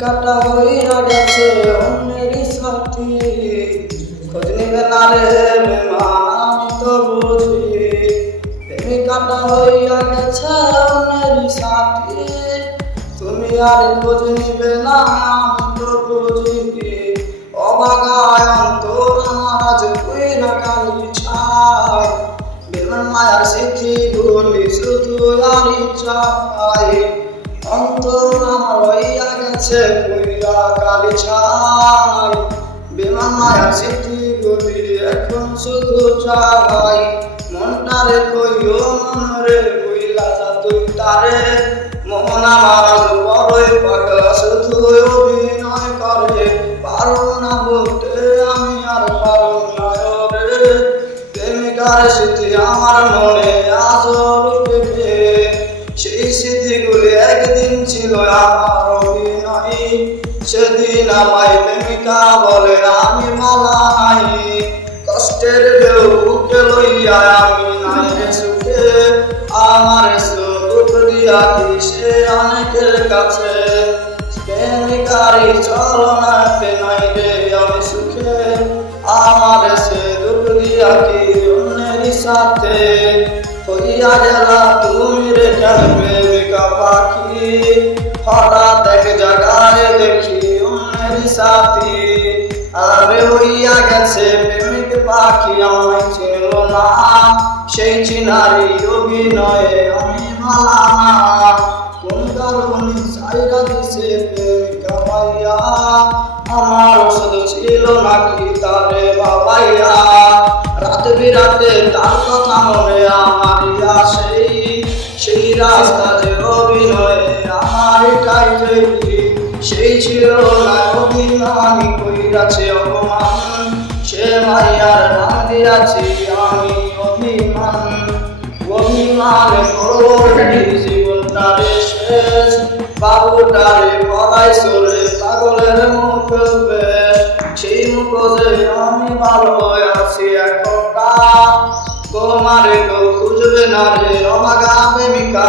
কাটা হইয়া গেছে অন্যেরই সাথী, খোঁজ নিবে না রে বেমান আমি তো বুঝি। কাটা হইয়া গেছে অন্যেরই সাথী, তুমি আর খোঁজ নিবে না আমি তো বুঝি। অবাগায় অন্তর আমার আজ কইরা কালি ছাই, বেমান মায়ার স্মৃতি গুলি শুধু আরই চাই। অন্তর আমার হইয়া গেছে কইরা কালি ছাই, বেমান মায়ার স্মৃতি গুলি এখন শুধু চাই। মনটারে কইও মনরে কইলা যা তুই তারে, মন আমার আজ বড়ই পাগলা শুধু অভিনয় করে। পারো না বলতে আমি আর পারো না রে, প্রেমিকার স্মৃতি আমার মনে আজও রূপে। সেই স্মৃতিগুলি একদিন ছিল আমার অভিনয়, সেদিন আমায় প্রেমিকা বলে আমি ভালা নাই। কষ্টের ঢেউ বুকে লইয়া আমি নাই রে সুখে, আমার সুখ দিয়া কি সে অনেকের কাছে। প্রেমিকারি চলনাতে নাই রে আমি সুখে, আমার সে দুঃখ দিয়া কি অন্যেরই সাথে। হইয়া গেলা তুমি রে কেন প্রেমিকা পাখি, হঠাৎ এক জায়গায় দেখি অন্যেরই সাথী। আরে হইয়া গেছে প্রেমিক পাখি আমায় চিনল না, সেই চিনারি অভিনয়ে আমি ভালা না। কোন কারণে সাইরা দিছে প্রেমিকা পাইয়া, আমার ওষুধ ছিল নাকি তারে বাবাইয়া। রাত বিরাতে তার কথা মনে আমার আসে, সেই রাস্তা যে অভিনয়ে আমার কাইতে। সেই ছিল না অভিমানী কইরাছে অপমান, সে মাইয়ার নাম দিয়াছি আমি অভিমান। অভিমানে করবি জীবনটারে শেষ, বাবুটারে পড়াই চলে পাগলের মুখ বেশ। সেই মুখ যে আমি ভালো আছি এখনটা, তোমারে কেউ খুঁজবে না রে অভাগা প্রেমিকা।